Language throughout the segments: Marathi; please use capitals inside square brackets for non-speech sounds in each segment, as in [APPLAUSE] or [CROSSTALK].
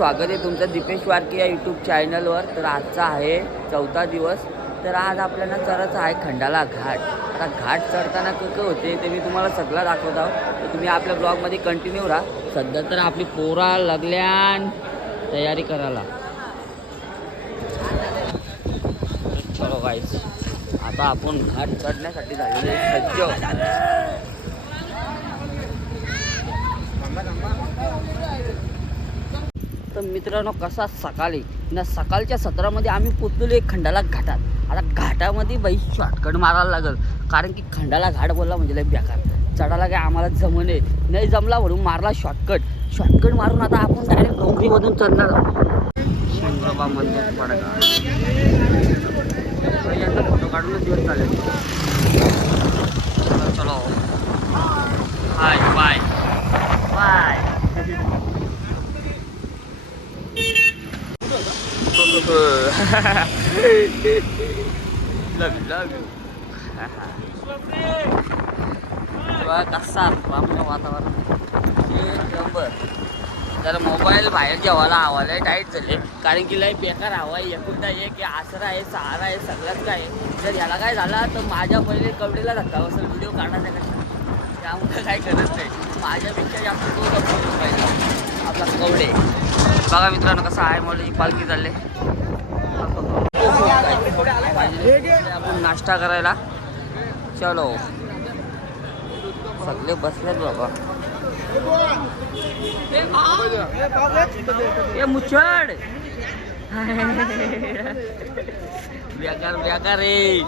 स्वागत आहे तुमचं दीपेश वारकी या यूट्यूब चॅनलवर तर आजचा आहे चौथा दिवस. तर आज आपल्याला चढायचं आहे खंडाला घाट. आता घाट चढताना कसं होते ते मी तुम्हाला सगळं दाखवत आहोत. तर तुम्ही आपल्या ब्लॉगमध्ये कंटिन्यू राहा. सध्या तर आपली पोरा लागल्यान तयारी करायला. चलो गाईस आता आपण घाट चढण्यासाठी झालेले सज्ज. तर मित्रांनो कसा सकाळी? ना सकाळच्या सत्रामध्ये आम्ही पोचलेलो एक खंडाला घाटात. आता घाटामध्ये बाई शॉर्टकट मारायला लागल. कारण की खंडाला घाट बोलला म्हणजे लय बेकार. चढायला काय आम्हाला जमणे नाही. जमला म्हणून मारला शॉर्टकट शॉर्टकट मारून आता आपण डायरेक्ट डोंगरीमधून चढणार आहोत. शेंगोबा मंदिर पडगा फोटो काढूनच दिवस चालेल चलो चलो hi bye bye love you, कसा आपलं वातावरण एक नंबर. तर मोबाईल बाहेर जेवायला हवाला टाईट झाले. कारण की लय बेकार हवा आहे. एकुलता एक आसरा आहे सहारा आहे सगळंच काय जर याला काय झाला तर माझ्या पहिले कवडीला धक्का बसेल व्हिडिओ काढण्याचा त्यामुळे काही गरज नाही. माझ्यापेक्षा जास्त तो दमवतो पाहिजे आपला कवडे. बघा मित्रांनो कसं आहे मला पालखी चालले. आपण नाश्ता करायला. चलो. सगळे बसलेत बाबा. ए मुचड व्याकार व्याकार रे.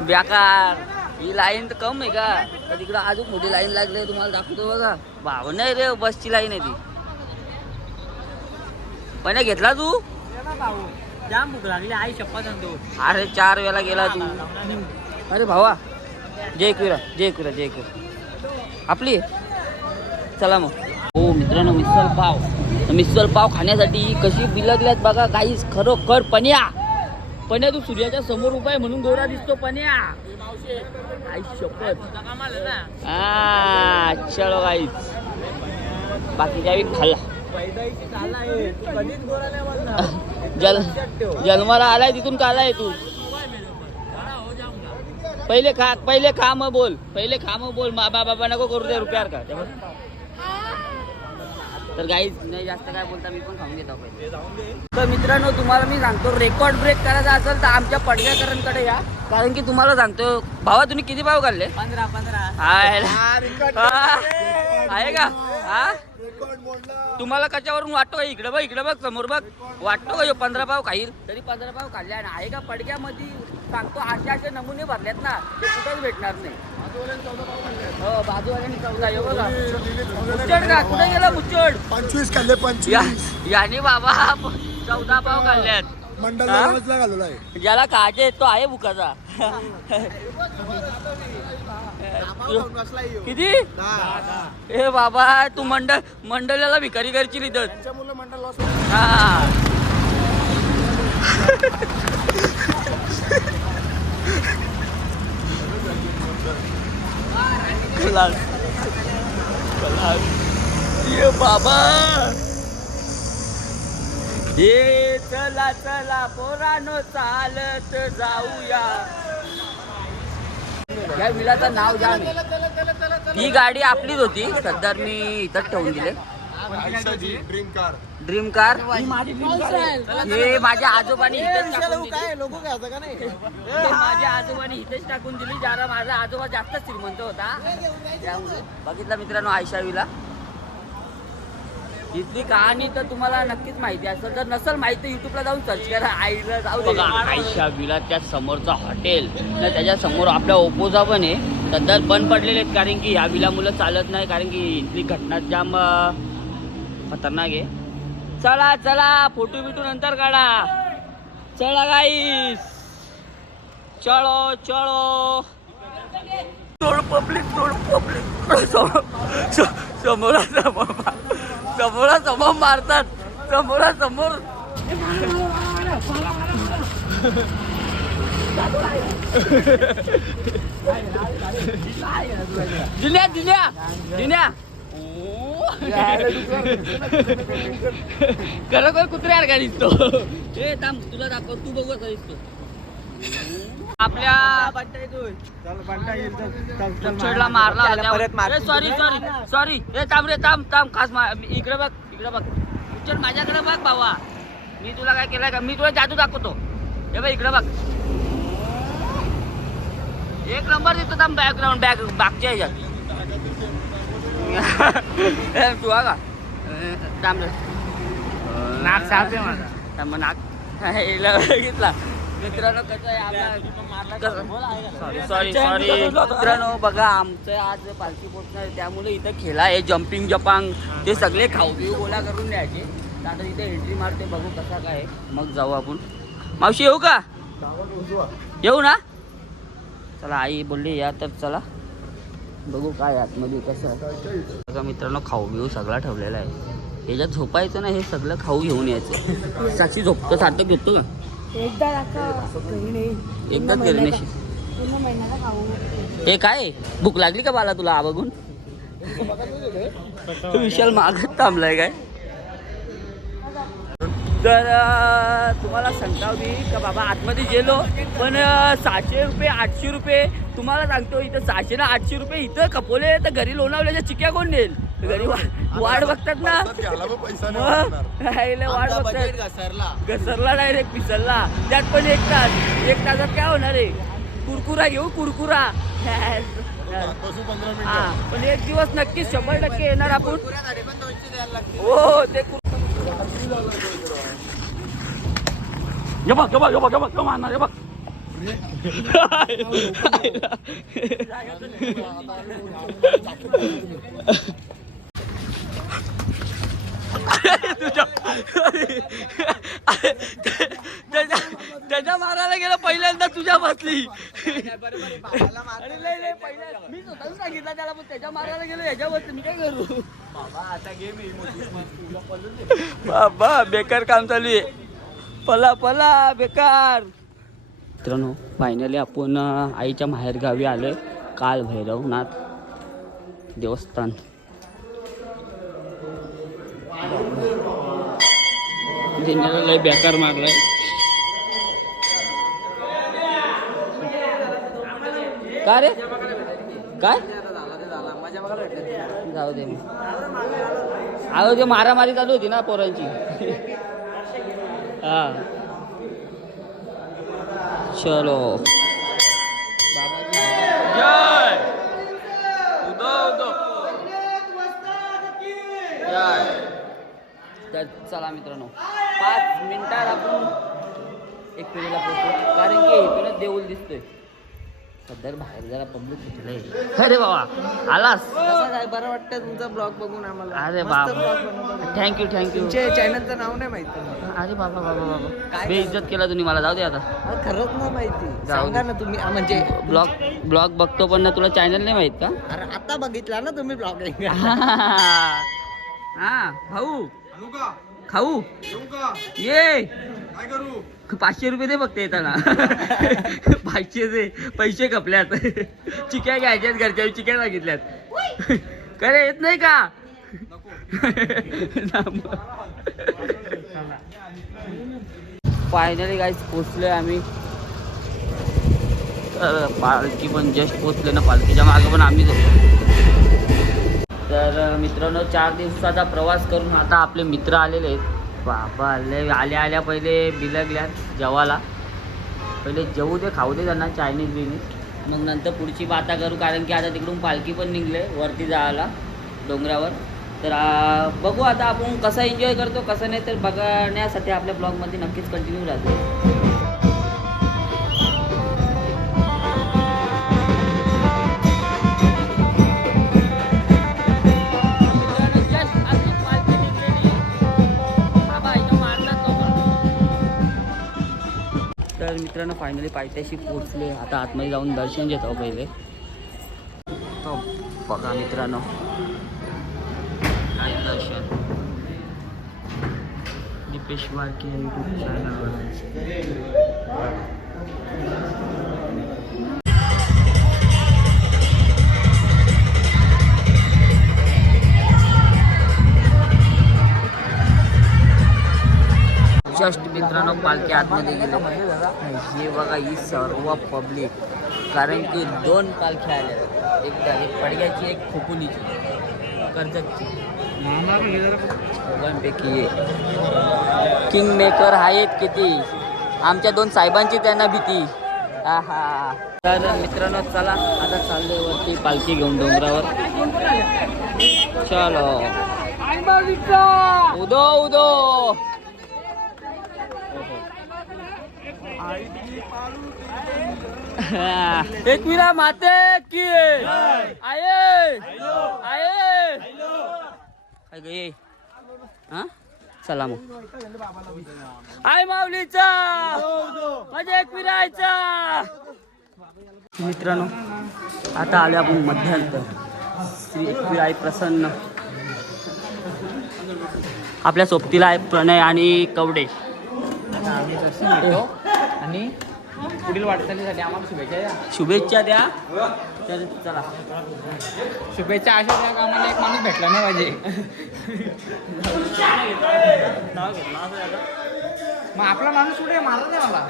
व्याकार ही लाईन तर कम आहे का? तर तिकडं अजून मोठी लाईन लागली तुम्हाला दाखवतो बघा. भाव नाही रे बसची लाईन आहे ती. पण घेतला तू? जाम भूक लागली आई शप्पा सांगतो अरे चार वेळा गेला तू. अरे भावा जय कुरा जय कुरा जय कुरा. आपली? चला मग. हो मित्रांनो मिसल पाव. मिसल पाव खाण्यासाठी कशी बिलगल्यात बघा काहीच खरोखर पन्या. पन्या तू सूर्याच्या समोर उभा आहे म्हणून गोरा दिसतो पन्या. आई शपथ. हा चलो गाईच बाकी काही खाल्ला. [LAUGHS] जल जन्माला आलाय तिथून का आलाय तू? पहिले खा पहिले खा मग बोल. पहिले खा मग बोल. मा बाबा नको करू दे रुपयावर का? तर गाईज नाही जास्त काय बोलता मी पण खाऊन घेतो पहिले. तर मित्रांनो तुम्हाला मी सांगतो रेकॉर्ड ब्रेक करायचा असेल तर आमच्या पडद्याकरांकडे या. कारण की तुम्हाला सांगतो भावा तुम्ही किती पाव काढले पंधरा पंधरा. आहे हा? आहे का? हा? तुम्हाला कशावरून वाटतो का इकडे बघ इकडे बघ समोर बघ. वाटतो का पंधरा पाव खाईल? तरी पंधरा पाव खाल्ले आणि आहे का पडक्यामध्ये सांगतो असे असे नमुने भरलेत ना ते कुठेच भेटणार नाही. हो बाजूवाल्यांनी चौदा हे बघा. मुच्चड का? कुठे गेला मुच्चड पंचवीस खाल्ले या पंचवीस याने बाबा चौदा पाव खाल्ल्यात मंडळ घालवला ज्याला खायचे तो आहे बुकाचा [LAUGHS] [LAUGHS] किती? ए बाबा तू मंडळ मंडळाला भिकारी करची हा. कलास. कलास. ये बाबा. ये चला चला पोरानो चालत जाऊया. या विलाचं नाव घ्या ही गाडी आपलीच होती. सध्या मी इथंच ठेवून दिले. ड्रीम कार ड्रीम कार हे माझ्या आजोबांनी इथेच टाकून दिली. काय? लोक घ्यायचं का नाही? हे माझ्या आजोबांनी इथेच टाकून दिली. जरा माझा आजोबा जास्त श्रीमंत होता. त्यामुळे बघितलं मित्रांनो आयशावीला इथली कहाणी तर तुम्हाला नक्कीच माहिती असेल. जर नसेल माहिती युट्यूबला जाऊन सर्च करा. आईला जाऊ बघा आयशा विला त्या समोरचा हॉटेल ना त्याच्यासमोर आपल्या ओपोचा पण आहे सध्या बंद पडलेले आहेत कारण की ह्या विला मुलं चालत नाही. कारण की इथली घटना जाम अं, खतरनाक आहे. चला चला. फोटो बिटू नंतर काढा. चला गाईस चलो चलो. सोड पब्लिक सोड पब्लिक समोरा समोर. समोरा समोर मारतात समोर समोर दिल्या दिल्या दिल्या खरोखर कुत्र्यावर काय दिसतो ए थांब तुला दाखव तू बघू कसा दिसतो आपल्या मारला सॉरी सॉरी सॉरी ए थांब रे थांब थांब. खास इकडे बघ इकडे बघ. चल माझ्याकडे बघ बाबा मी तुला काय केलंय का? मी तुला जादू दाखवतो. हे बघ इकडे बघ. एक नंबर दिसतो थांब बॅकग्राऊंड बॅक बागच्या ह्याच्यात. [LAUGHS] तू हा का थांब रे. नाक साफ आहे माझा. नाक. [LAUGHS] हिला बघितला मित्रांनो कसं आहे? आपला सॉरी सॉरी मित्रांनो बघा आमचं आज पालखी पोचणार आहे, त्यामुळे इथं खेळा आहे जम्पिंग जपांग. ते सगळे खाऊ पिऊ गोळा करून द्यायचे आता इथे एंट्री मारते बघू कसा काय. मग जाऊ आपण. मावशी येऊ का? येऊ ना? चला आई बोलली या तर चला. बघू काय आतमध्ये कसं आहे. बघा मित्रांनो खाऊ बिऊ सगळा ठेवलेला आहे. ह्याच्यात झोपायचं ना हे सगळं खाऊ घेऊन यायचं. साक्षी झोपतं सार्थक झोपतो का एकदा दाखव एकदाच घरी पूर्ण खाऊ. हे काय? भूक लागली का बाला तुला? बघून. विशाल मागत थांबलाय काय? तर तुम्हाला सांगावी का बाबा आतमध्ये गेलो पण सहाशे रुपये आठशे रुपये तुम्हाला सांगतो इथं सहाशे ना आठशे रुपये इथं खपवले तर घरी लोणावल्याच्या चिक्या कोण नेल? घरी वा- वाट बघतात ना. घ्यायला पण पैसा नाही वाटणार. मग राहिले वाट बघतात. घसरला. डायरेक्ट पिसरला त्यात पण एक तास एक तासात काय होणार आहे? कुरकुरा घेऊ कुरकुरा. बसू पंधरा मिनिटं. हा पण एक दिवस नक्कीच शंभर टक्के येणार आपण. हो ते कुर- हे बघ हे बघ हे बघ हे बघ हे मारणार हे बघ. [LAUGHS] [LAUGHS] [LAUGHS] त्याच्या त्याच्या मारायला गेलं पहिल्यांदा तुझ्या बसली मी स्वतःच सांगितलं त्याला पण त्याच्या मारायला गेलो बसली मी काय करू? बाबा बेकार काम चालू आहे. पला पला बेकार. मित्रांनो फायनली आपण आईच्या माहेर गावी आलोय. काल भैरवनाथ देवस्थान. दिंड्याला लय बेकार मारलाय. का रे? काय? जाऊ दे अहो ते मारामारी चालू होती ना पोरांची. हा. चलो. चला मित्रांनो. पाच मिनिटात आपण एक पिढीला पोहोचतो कारण की इथूनच देऊळ दिसतोय. सध्या बाहेर जरा पब्लिक सुटलंय अरे बाबा आलास? बरं वाटतं तुमचा ब्लॉग बघून आम्हाला. अरे बाबा. थँक्यू थँक्यू तुमच्या चॅनलचं नाव नाही माहिती अरे बाबा बाबा बाबा. काय बेइज्जत केला तुम्ही मला. जाऊ दे आता. खरंच नाही माहिती. जाऊ सांगा दे. ना तुम्ही. म्हणजे ब्लॉग ब्लॉग बघतो पण ना तुला चॅनल नाही माहीत का? अरे आता बघितला ना तुम्ही ब्लॉग. [LAUGHS] हा. भाऊ. आणू का खाऊ? ये. पाचशे रुपये दे फक्त येताना. [LAUGHS] पाचशे दे. पैसे कपल्यात चिक्या घ्यायच्यात घरच्या चिक्या मागितल्यात. करे येत नाही का? फायनली गाईज पोचलोय आम्ही. पालखी पण जस्ट पोचले ना पालखीच्या मागं पण आम्ही तर मित्रांनो चार दिवसाचा प्रवास करून आता आपले मित्र आलेले आहेत. बाबा आले आल्या आल्या पहिले बिलगल्यात जेवाला पहिले जेवू दे खाऊ दे त्यांना चायनीज बिनीज मग नंतर पुढची बाता करू कारण की आता तिकडून पालखी पण निघले वरती जायला डोंगरावर. तर बघू आता आपण कसं एन्जॉय करतो कसं नाही तर बघण्यासाठी आपल्या ब्लॉगमध्ये नक्कीच कंटिन्यू राहतो. मित्रांनो फायनली पायथ्याशी पोहोचले आता आतमध्ये जाऊन दर्शन घेतो पहिले. तो बघा मित्रांनो. काय दर्शन? रुपेश वारके यूट्यूब चॅनलवर जस्ट मित्रांनो पालखी आतमध्ये गेलो. हे बघा ही सर्व पब्लिक कारण की दोन पालख्या आल्या. एक एक पडग्याची एक खोकुलीची कर्जतची. दोघांपैकी एक. किंग मेकर आहेत किती? आमच्या दोन साहेबांची त्यांना भीती. आहा. तर मित्रांनो चला आता चाललोय वरती पालखी घेऊन डोंगरावर. चलो. उदो उदो. [LAUGHS] एकविरा माते की आये आये. काय गे हा? चला मग. आय माऊलीचा. माझ्या एकविरायचा मित्रांनो आता आले आपण मध्यांत श्री एकविराय प्रसन्न. आपल्या सोबतीला आहे प्रणय आणि कवडे. आणि पुढील वाटचालीसाठी आम्हाला शुभेच्छा द्या. शुभेच्छा द्या. तर चला. शुभेच्छा अशा द्या का आम्हाला एक माणूस भेटला नाही पाहिजे. मग आपला माणूस कुठे मारत नाही मला.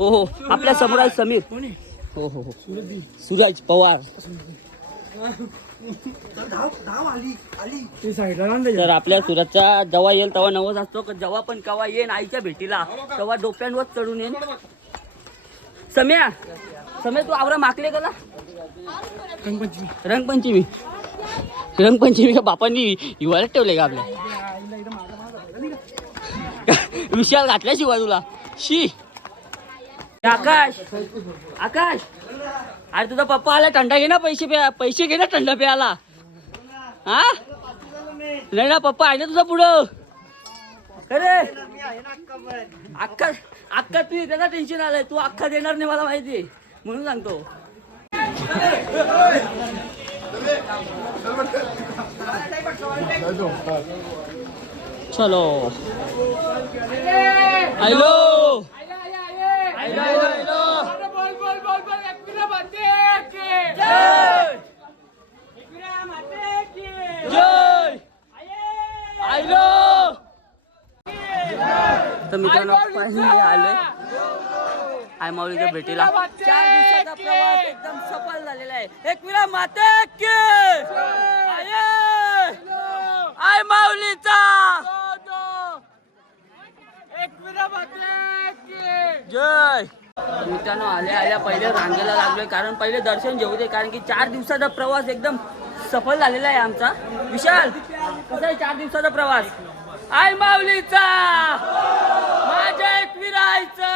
हो हो. आपल्यासमोर आहे समीर. हो हो हो. सूरज पवार. ना तर आपल्या सुरतचा जेव्हा येईल तेव्हा नवस असतो जेव्हा पण केव्हा येईन आईच्या भेटीला तेव्हा डोक्यांवर चढून येईन. सम्या सम्या तू आवरा माकले गेला? रंगपंचमी. रंगपंचमी का बापांनी हिवाळ्यात ठेवले का आपल्या? विशाल घातल्याशिवाय तुला. शी. आकाश आकाश. अरे तुझा पप्पा आला थंडा घे ना पैसे प्या पैसे घे ना थंड प्यायला. हा? नाही ना पप्पा आहे ना तुझा पुढं. अरे! अक्का अक्का तू त्याचा टेन्शन आलंय. तू अख्खा देणार नाही मला माहिती. आहे. म्हणून सांगतो. चलो. हॅलो बोल बोल बोल बोल. एकवीरा माते की. जय! एकवीरा माते की. जय! आयलो तर मित्रांनो पाहिजे आले आय माऊलीच्या भेटीला. चार दिवसाचा प्रवास एकदम सफल झालेला आहे. एकवीरा माते की. आय. माऊलीचा. जय! मित्रांनो आल्या आल्या पहिले रांगेला लागलोय. कारण पहिले दर्शन घेऊ दे कारण की चार दिवसाचा प्रवास एकदम सफल झालेला आहे आमचा. विशाल कसा आहे चार दिवसाचा प्रवास? आय माऊलीचा! माझ्या एकविरायचा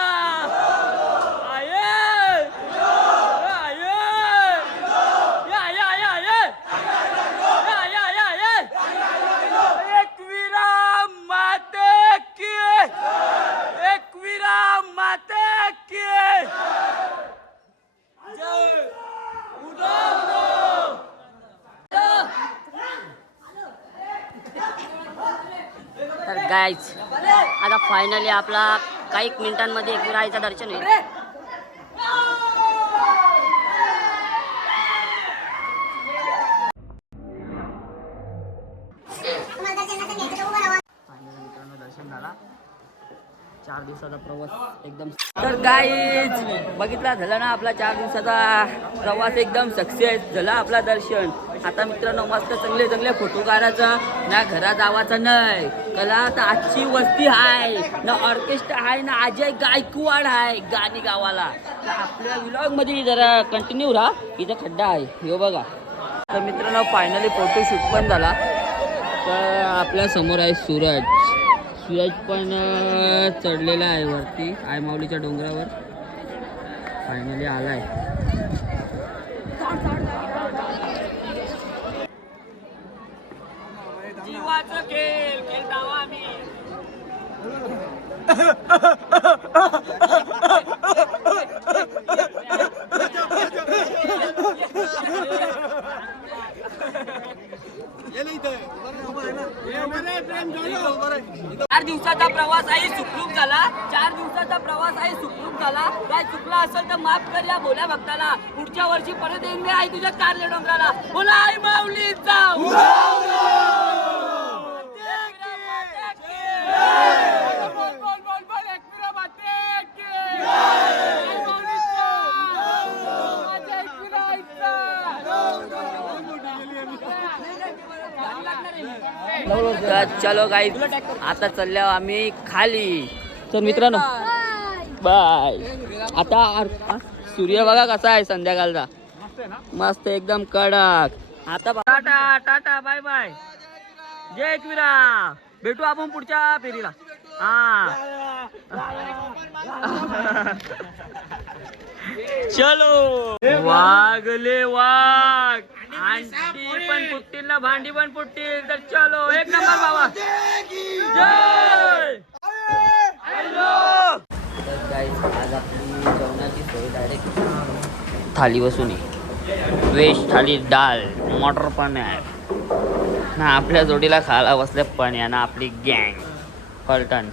फायनली आपला काही मिनिटांमध्ये एकविरा दर्शन होईल फायनली मित्रांनो दर्शन झाला चार दिवसाचा प्रवास एकदम तर गाईज बघितला झाला ना आपला चार दिवसाचा प्रवास एकदम सक्सेस झाला आपला दर्शन. आता मित्रांनो मस्त चांगले चांगले फोटो काढायचा. ना घरा जावाचा नाही. कला तर आजची वस्ती आहे ना ऑर्केस्ट्रा आहे ना अजय गायकवाड आहे गाणी गावाला. तर आपल्या विलॉगमध्ये जरा कंटिन्यू राहा. इथं खड्डा आहे. हे बघा. तर मित्रांनो फायनली फोटोशूट पण झाला. तर आपल्यासमोर आहे सूरज. सूरज पण चढलेला आहे वरती आय माऊलीच्या डोंगरावर. फायनली आलाय जीवाचा खेळ खेळतावा आम्ही चार दिवसाचा प्रवास आहे सुखरूप झाला. चार दिवसाचा प्रवास आहे सुखरूप झाला. काय चुकला असेल तर माफ कर या भोल्या भक्ताला. पुढच्या वर्षी परत येईन मी. आई तुझ्या कारले डोंगराला. बोला आई माऊलीचा. तर चलो गाई आता चाललो आम्ही खाली. तर मित्रांनो. बाय आता सूर्य बघा कसा आहे संध्याकाळचा. मस्त एकदम कडक. आता. टाटा टाटा बाय बाय जय एकविरा. भेटू आपण पुढच्या फेरीला. हा. चलो. वागले वाघ. अंडी पण फुटतील ना भांडी पण फुटतील तर चलो एक नंबर बाबा. जय! हॅलो तर guys, आज आपली जेवणाची सोय डायरेक्ट थाली बसून व्हेज थाली डाल मटर पण आहे ना आपल्या जोडीला खायला बसले पण आहे ना आपली गँग पलटन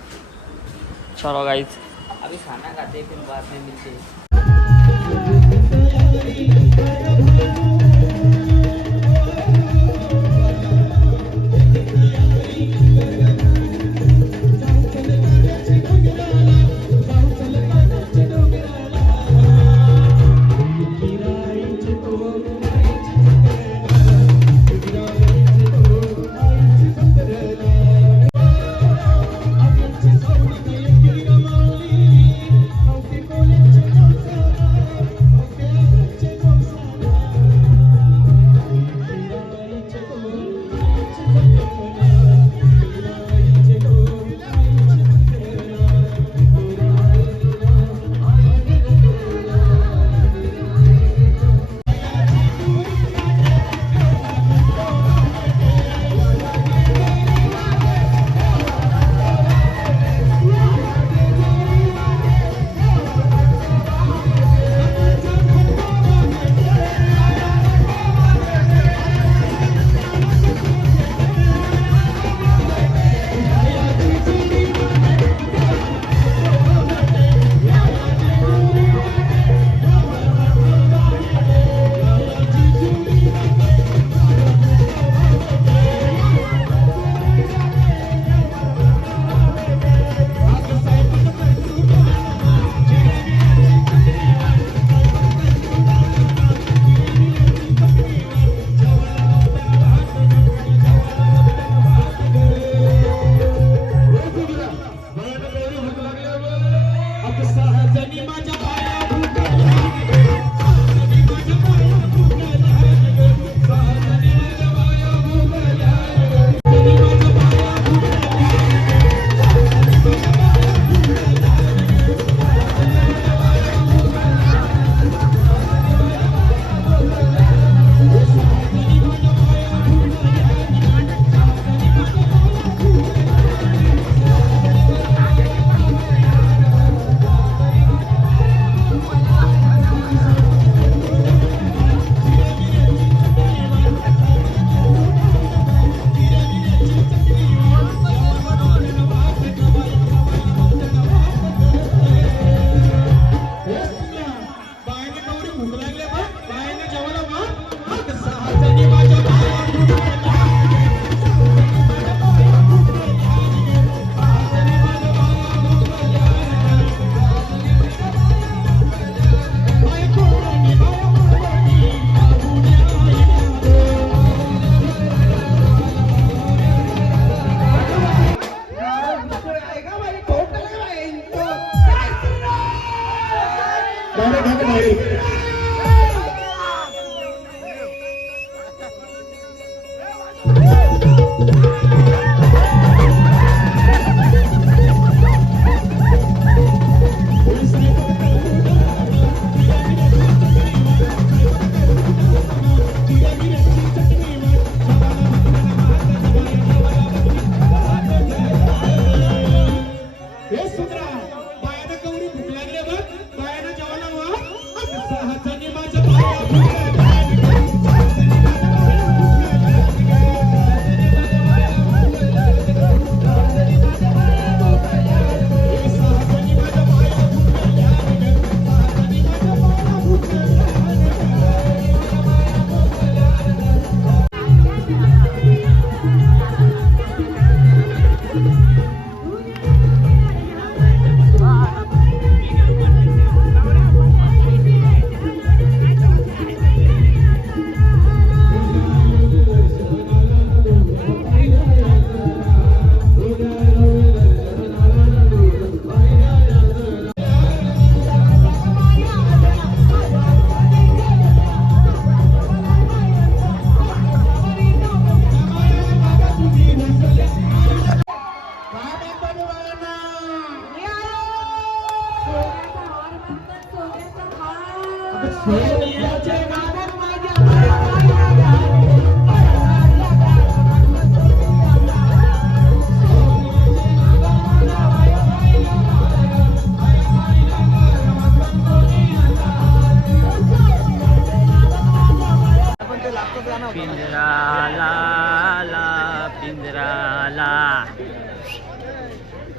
चलो गाइस अभी खाना खाते फिर बाद में मिलते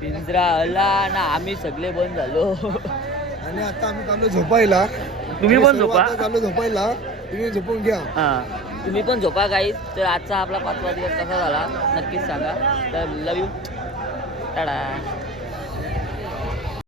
पिंजरा आला ना आम्ही सगळे बंद झालो. आणि आता आम्ही चाललो झोपायला. तुम्ही पण झोपा. चाललो झोपायला. तुम्ही झोपून घ्या. हा. तुम्ही पण झोपा काही तर आजचा आपला पाचवा दिवस कसा झाला? नक्कीच सांगा. तर लव यू टाडा